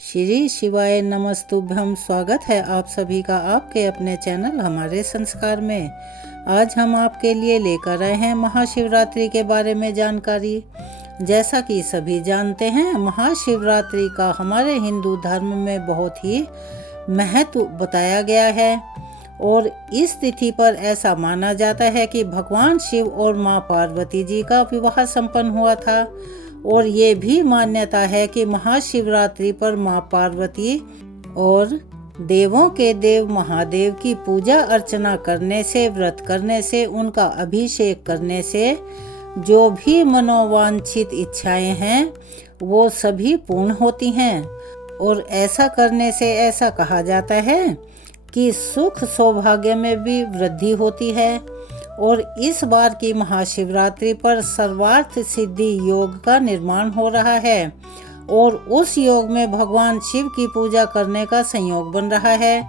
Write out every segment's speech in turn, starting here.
श्री शिवाय नमस्तुभ्यम। स्वागत है आप सभी का आपके अपने चैनल हमारे संस्कार में। आज हम आपके लिए लेकर आए हैं महाशिवरात्रि के बारे में जानकारी। जैसा कि सभी जानते हैं, महाशिवरात्रि का हमारे हिंदू धर्म में बहुत ही महत्व बताया गया है और इस तिथि पर ऐसा माना जाता है कि भगवान शिव और मां पार्वती जी का विवाह संपन्न हुआ था। और ये भी मान्यता है कि महाशिवरात्रि पर मां पार्वती और देवों के देव महादेव की पूजा अर्चना करने से, व्रत करने से, उनका अभिषेक करने से जो भी मनोवांछित इच्छाएं हैं वो सभी पूर्ण होती हैं। और ऐसा करने से ऐसा कहा जाता है कि सुख सौभाग्य में भी वृद्धि होती है। और इस बार की महाशिवरात्रि पर सर्वार्थ सिद्धि योग का निर्माण हो रहा है और उस योग में भगवान शिव की पूजा करने का संयोग बन रहा है।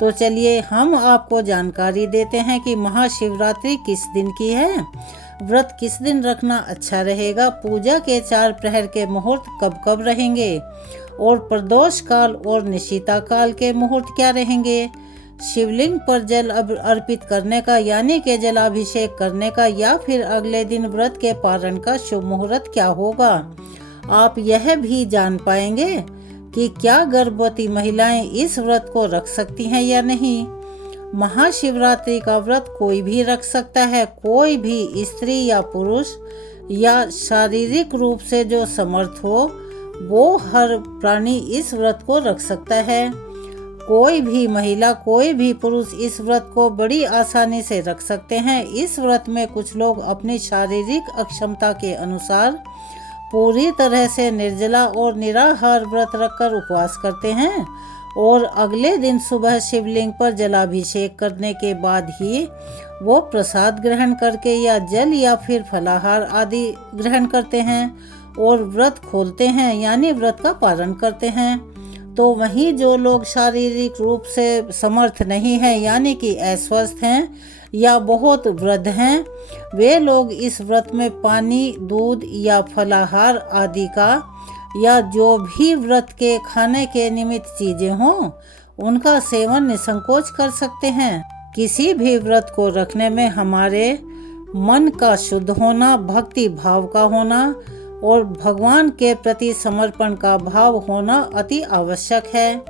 तो चलिए हम आपको जानकारी देते हैं कि महाशिवरात्रि किस दिन की है, व्रत किस दिन रखना अच्छा रहेगा, पूजा के 4 प्रहर के मुहूर्त कब कब रहेंगे और प्रदोष काल और निशिता काल के मुहूर्त क्या रहेंगे, शिवलिंग पर जल अर्पित करने का यानी कि जलाभिषेक करने का या फिर अगले दिन व्रत के पारण का शुभ मुहूर्त क्या होगा। आप यह भी जान पाएंगे कि क्या गर्भवती महिलाएं इस व्रत को रख सकती हैं या नहीं। महाशिवरात्रि का व्रत कोई भी रख सकता है, कोई भी स्त्री या पुरुष या शारीरिक रूप से जो समर्थ हो वो हर प्राणी इस व्रत को रख सकता है। कोई भी महिला, कोई भी पुरुष इस व्रत को बड़ी आसानी से रख सकते हैं। इस व्रत में कुछ लोग अपनी शारीरिक अक्षमता के अनुसार पूरी तरह से निर्जला और निराहार व्रत रखकर उपवास करते हैं और अगले दिन सुबह शिवलिंग पर जलाभिषेक करने के बाद ही वो प्रसाद ग्रहण करके या जल या फिर फलाहार आदि ग्रहण करते हैं और व्रत खोलते हैं यानी व्रत का पारण करते हैं। तो वहीं जो लोग शारीरिक रूप से समर्थ नहीं हैं यानी कि अस्वस्थ हैं या बहुत वृद्ध हैं, वे लोग इस व्रत में पानी, दूध या फलाहार आदि का या जो भी व्रत के खाने के निमित्त चीजें हों उनका सेवन निसंकोच कर सकते हैं। किसी भी व्रत को रखने में हमारे मन का शुद्ध होना, भक्ति भाव का होना और भगवान के प्रति समर्पण का भाव होना अति आवश्यक है।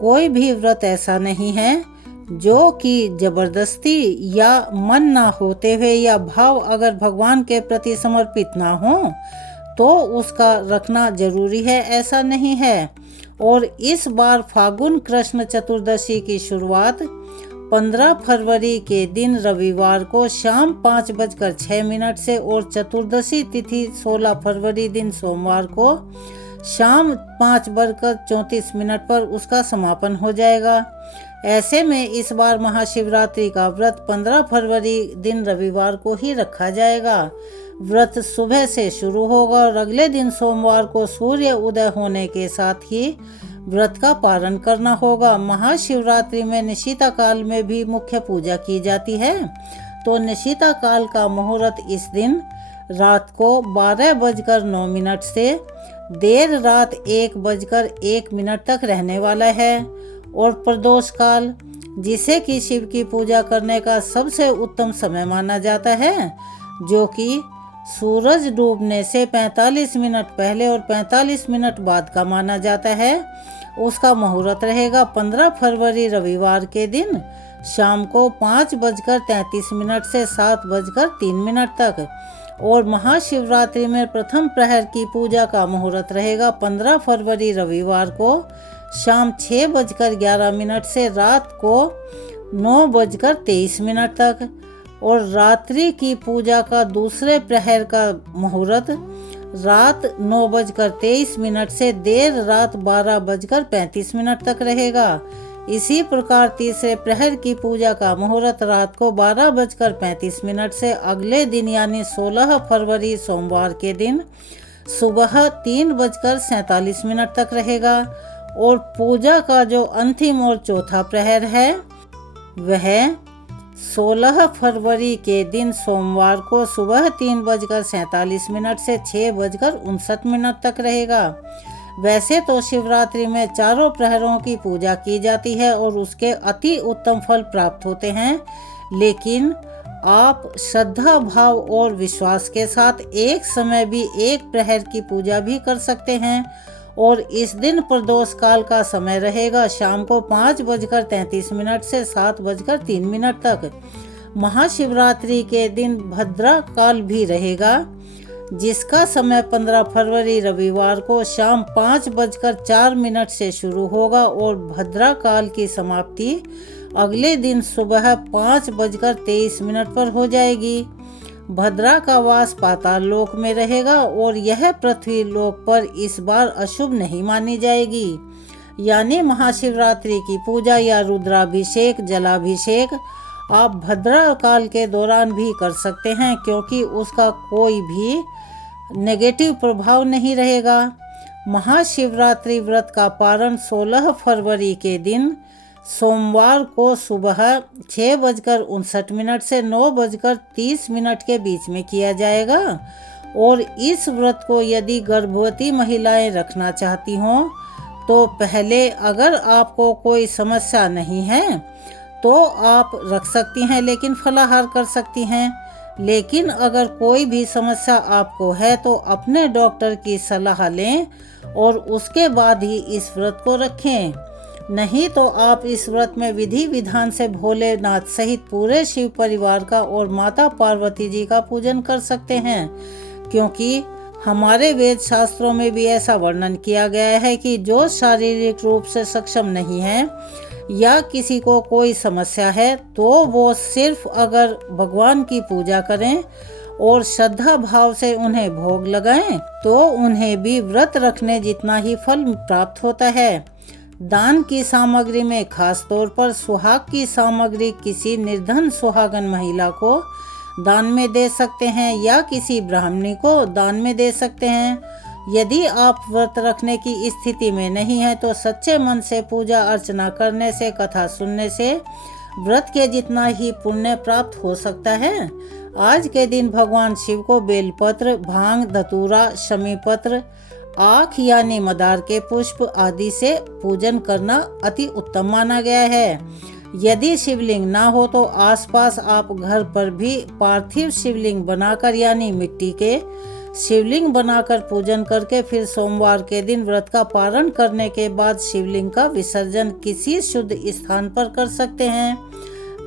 कोई भी व्रत ऐसा नहीं है जो कि जबरदस्ती या मन ना होते हुए या भाव अगर भगवान के प्रति समर्पित ना हो तो उसका रखना जरूरी है, ऐसा नहीं है। और इस बार फागुन कृष्ण चतुर्दशी की शुरुआत 15 फरवरी के दिन रविवार को शाम 5:06 से और चतुर्दशी तिथि 16 फरवरी दिन सोमवार को शाम 5:34 पर उसका समापन हो जाएगा। ऐसे में इस बार महाशिवरात्रि का व्रत 15 फरवरी दिन रविवार को ही रखा जाएगा। व्रत सुबह से शुरू होगा और अगले दिन सोमवार को सूर्य उदय होने के साथ ही व्रत का पारण करना होगा। महाशिवरात्रि में निशिता काल में भी मुख्य पूजा की जाती है। तो निशिता काल का मुहूर्त इस दिन रात को 12:09 से देर रात 1:01 तक रहने वाला है। और प्रदोष काल, जिसे कि शिव की पूजा करने का सबसे उत्तम समय माना जाता है, जो कि सूरज डूबने से 45 मिनट पहले और 45 मिनट बाद का माना जाता है, उसका मुहूर्त रहेगा 15 फरवरी रविवार के दिन शाम को 5:33 से 7:03 तक। और महाशिवरात्रि में प्रथम प्रहर की पूजा का मुहूर्त रहेगा 15 फरवरी रविवार को शाम 6:11 से रात को 9:23 तक। और रात्रि की पूजा का दूसरे प्रहर का मुहूर्त रात 9:23 से देर रात 12:35 तक रहेगा। इसी प्रकार तीसरे प्रहर की पूजा का मुहूर्त रात को 12:35 से अगले दिन यानी 16 फरवरी सोमवार के दिन सुबह 3:47 तक रहेगा। और पूजा का जो अंतिम और चौथा प्रहर है वह 16 फरवरी के दिन सोमवार को सुबह 3:47 से 6:59 तक रहेगा। वैसे तो शिवरात्रि में चारों प्रहरों की पूजा की जाती है और उसके अति उत्तम फल प्राप्त होते हैं, लेकिन आप श्रद्धा भाव और विश्वास के साथ एक समय भी एक प्रहर की पूजा भी कर सकते हैं। और इस दिन प्रदोष काल का समय रहेगा शाम को 5:33 से 7:03 तक। महाशिवरात्रि के दिन भद्रा काल भी रहेगा, जिसका समय 15 फरवरी रविवार को शाम 5:04 से शुरू होगा और भद्रा काल की समाप्ति अगले दिन सुबह 5:23 पर हो जाएगी। भद्रा का वास पाताल लोक में रहेगा और यह पृथ्वी लोक पर इस बार अशुभ नहीं मानी जाएगी। यानी महाशिवरात्रि की पूजा या रुद्राभिषेक, जलाभिषेक आप भद्रा काल के दौरान भी कर सकते हैं, क्योंकि उसका कोई भी नेगेटिव प्रभाव नहीं रहेगा। महाशिवरात्रि व्रत का पारण 16 फरवरी के दिन सोमवार को सुबह 6:59 से 9:30 के बीच में किया जाएगा। और इस व्रत को यदि गर्भवती महिलाएं रखना चाहती हों तो पहले, अगर आपको कोई समस्या नहीं है तो आप रख सकती हैं, लेकिन फलाहार कर सकती हैं। लेकिन अगर कोई भी समस्या आपको है तो अपने डॉक्टर की सलाह लें और उसके बाद ही इस व्रत को रखें। नहीं तो आप इस व्रत में विधि विधान से भोलेनाथ सहित पूरे शिव परिवार का और माता पार्वती जी का पूजन कर सकते हैं, क्योंकि हमारे वेद शास्त्रों में भी ऐसा वर्णन किया गया है कि जो शारीरिक रूप से सक्षम नहीं है या किसी को कोई समस्या है तो वो सिर्फ अगर भगवान की पूजा करें और श्रद्धा भाव से उन्हें भोग लगाएं तो उन्हें भी व्रत रखने जितना ही फल प्राप्त होता है। दान की सामग्री में खास तौर पर सुहाग की सामग्री किसी निर्धन सुहागन महिला को दान में दे सकते हैं या किसी ब्राह्मणी को दान में दे सकते हैं। यदि आप व्रत रखने की स्थिति में नहीं हैं तो सच्चे मन से पूजा अर्चना करने से, कथा सुनने से व्रत के जितना ही पुण्य प्राप्त हो सकता है। आज के दिन भगवान शिव को बेलपत्र, भांग, धतूरा, शमी पत्र, आँख यानी मदार के पुष्प आदि से पूजन करना अति उत्तम माना गया है। यदि शिवलिंग ना हो तो आसपास आप घर पर भी पार्थिव शिवलिंग बनाकर यानी मिट्टी के शिवलिंग बनाकर पूजन करके फिर सोमवार के दिन व्रत का पारण करने के बाद शिवलिंग का विसर्जन किसी शुद्ध स्थान पर कर सकते हैं।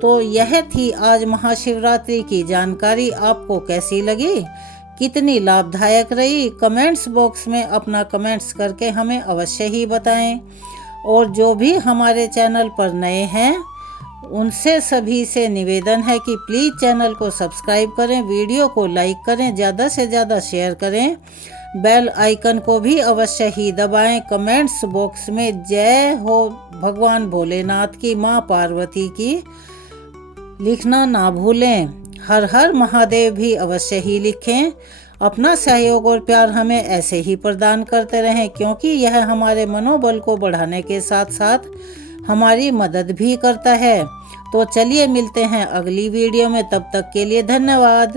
तो यह थी आज महाशिवरात्रि की जानकारी। आपको कैसी लगी, कितनी लाभदायक रही? कमेंट्स बॉक्स में अपना कमेंट्स करके हमें अवश्य ही बताएं। और जो भी हमारे चैनल पर नए हैं उनसे सभी से निवेदन है कि प्लीज़ चैनल को सब्सक्राइब करें, वीडियो को लाइक करें, ज़्यादा से ज़्यादा शेयर करें, बेल आइकन को भी अवश्य ही दबाएं। कमेंट्स बॉक्स में जय हो भगवान भोलेनाथ की, माँ पार्वती की लिखना ना भूलें। हर हर महादेव भी अवश्य ही लिखें। अपना सहयोग और प्यार हमें ऐसे ही प्रदान करते रहें, क्योंकि यह हमारे मनोबल को बढ़ाने के साथ साथ हमारी मदद भी करता है। तो चलिए मिलते हैं अगली वीडियो में, तब तक के लिए धन्यवाद।